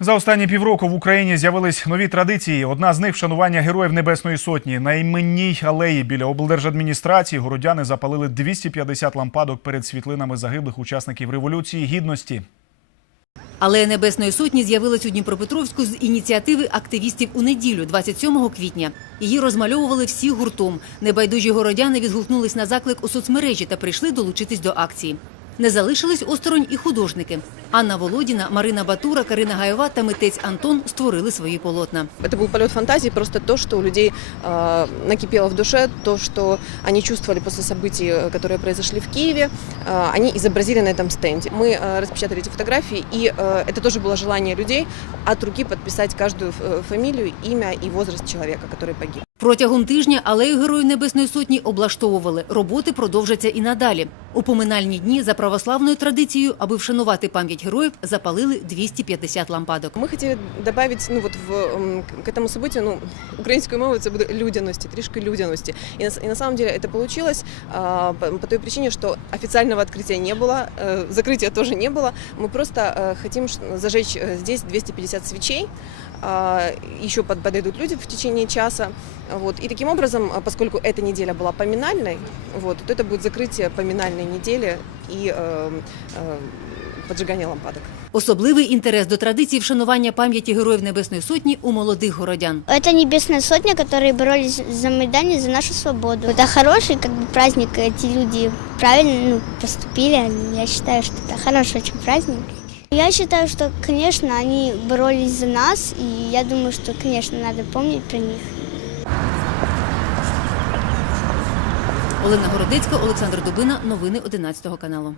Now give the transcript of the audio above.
За останні півроку в Україні з'явились нові традиції. Одна з них вшанування героїв Небесної Сотні. На іменній алеї біля облдержадміністрації городяни запалили 250 лампадок перед світлинами загиблих учасників революції гідності. Алея Небесної Сотні з'явилась у Дніпропетровську з ініціативи активістів у неділю, 27 квітня. Її розмальовували всі гуртом. Небайдужі городяни відгукнулись на заклик у соцмережі та прийшли долучитись до акції. Не залишились осторонь і художники. Анна Володіна, Марина Батура, Карина Гаєва та митець Антон створили свої полотна. Это был полет фантазии, просто то, что у людей э, накипело в душе, то, что они чувствовали после событий, э, которые произошли в Киеве, э, они изобразили на этом стенде. Мы э, распечатали эти фотографии, и э, это тоже было желание людей от руки подписать каждую э, фамилию, имя и возраст человека, который погиб. Протягом тижня алею Героїв Небесної Сотні облаштовували. Роботи продовжаться і надалі. У поминальні дні за православною традицією, аби вшанувати пам'ять героїв, запалили 250 лампадок. Мы хотели добавить ну, вот в, м, к этому событию ну, українською мовою це буде людяності, трішки людяності. І на, с- і на самом деле это получилось а, по, по той причине, что официального открытия не было, э, закрытия тоже не было. Мы просто э, хотим ш- зажечь э, здесь 250 свечей, а, еще под, подойдут люди в течение часа. Вот. И таким образом, а, поскольку эта неделя была поминальной, вот, то это будет закрытие поминальной недели и э, э, поджигание лампадок. Особливий інтерес до традиції вшанування пам'яті Героїв Небесної Сотні у молодих городян. Это Небесная Сотня, которые боролись за Майдане, за нашу свободу. Это хороший как бы, праздник, эти люди правильно ну, поступили. Я считаю, что это хороший очень праздник. Я считаю, что, конечно, они боролись за нас, и я думаю, что, конечно, надо помнить про них. Олена Городецька, Олександр Дубина. Новини 11 каналу.